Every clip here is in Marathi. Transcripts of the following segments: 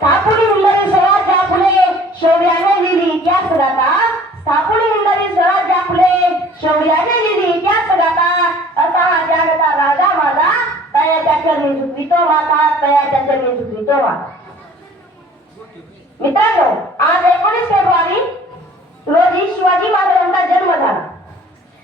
स्थापुली हुंडरी स्वराज्या फुले शौर्याने लिहिली इतिहास गाथा. स्थापुली हुंडरी स्वराज्या फुले शौर्याने लिहिली इतिहास गाथा. असा हा जगता राजा माझा तयाच्या चरणी झुकवितो माथा. तयाच्या चरणी झुकवितो माथा. मित्रांनो, आज 19 फेब्रुवारी रोजी शिवाजी महाराजांचा जन्म झाला.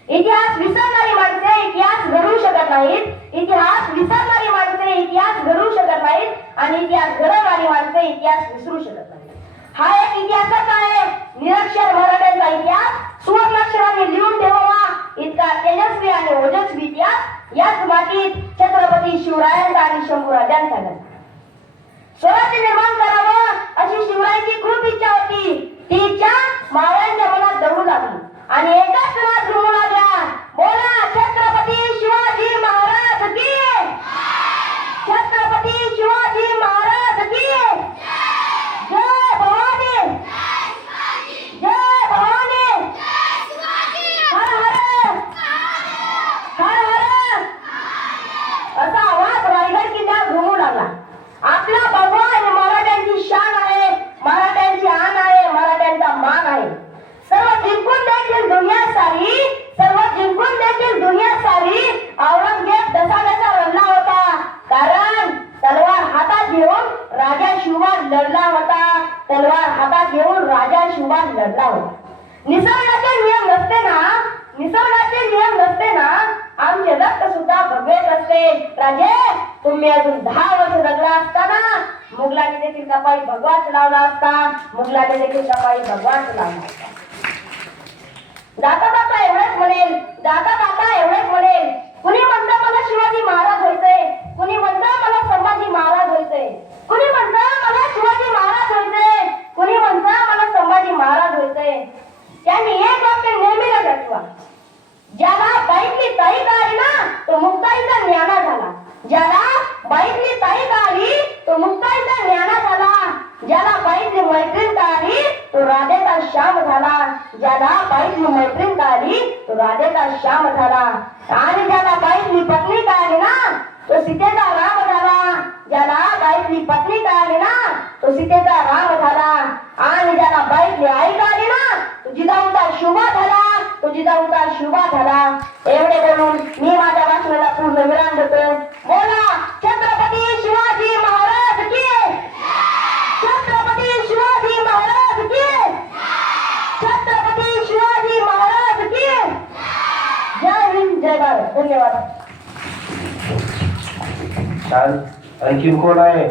इतिहास विसरणारी माणसे इतिहास घडवू शकत नाहीत. इतिहास विसरणारी माणसे इतिहास घडवू शकत नाहीत आणि इतिहास घडवणारी माणसे इतिहास विसरू शकत नाहीत. हा एक इतिहासाचा आहे. निरक्षर मराठ्यांचा इतिहास सुवर्णाक्षराने लिहून ठेवावा इतका तेजस्वी आणि ओजस्वी इतिहास याच मातीत छत्रपती शिवरायांचा आणि शंभूराजांचा घडला. स्वराज्य निर्माण करावं अशी शिवरायांची खूप इच्छा होती. ती इच्छा मावळ्यांच्या मनात दडू लागली आणि एकाच नाद घुमू लागला. बोला छत्रपती शिवाजी महाराज की. छत्रपती शिवाजी महाराज की. जय भवानी. जय भवानी. हर हर हर हर असा आवाज रायगड किल्ल्यावर घुमू लागला. आपला भगवा आणि मराठ्यांची शान आहे. मराठ्यांची आन आहे. मराठ्यांचा मान आहे. सर्व जिंकून देखील दुनिया सारी. सर्व जिंकून देखील दुनिया सारी. औरंगजेब दसाड्याचा रडला होता. कारण तलवार हातात घेऊन राजा शिवबा लढला होता. तलवार हातात घेऊन राजा शिवबा लढला होता. निसर्गाचे नियम नसते ना. निसर्गाचे नियम नसते ना. आमचे रक्त सुद्धा भगवेच असते. राजे, तुम्ही अजून 10 वर्ष जगला असताना मुघलांनी देखील कपाळी भगवाच लावला असता. मुघलांनी देखील कपाळी भगवाच लावला असता. जाता जाता एवढेच म्हणेल. जाता जाता एवढेच म्हणेल. कुणी म्हणतं मला शिवाजी महाराज व्हायचंय. कुणी म्हणतं मला संभाजी महाराज व्हायचंय. कुणी म्हणतं मला शिवाजी महाराज व्हायचंय. कुणी म्हणतं मला संभाजी महाराज व्हायचंय. त्यांनी एक वाक्य नेहमी लक्षात ठेवा. ज्याला बाईतली ताई आली ना तो मुक्ताईचा ज्ञाना झाला. ज्याला बाईतली ताई आली तो मुक्ताईचा ज्ञाना झाला. ज्याला बाईतली मैत्रीण आली तो राधेचा श्याम झाला. ज्याला बाईतली मैत्रीण आली तो राधेचा श्याम झाला. आणि ज्याला बाईतली पत्नी आली ना तो सीतेचा राम झाला. ज्याला बाईतली पत्नी आली ना तो सीतेचा राम झाला. आणि ज्याला बाईतली आई आली ना तो जिजाऊचा शुभा झाला. तो जिजाऊचा शुभा झाला. एवढे बोलून मी माझ्या भाषणाला पूर्ण विराम देतो. बोला छत्रपती शिवाजी महाराज की. छत्रपती शिवाजी महाराज की. छत्रपती शिवाजी महाराज की. जय हिंद जय भारत. धन्यवाद. आणखीन कोण आहे?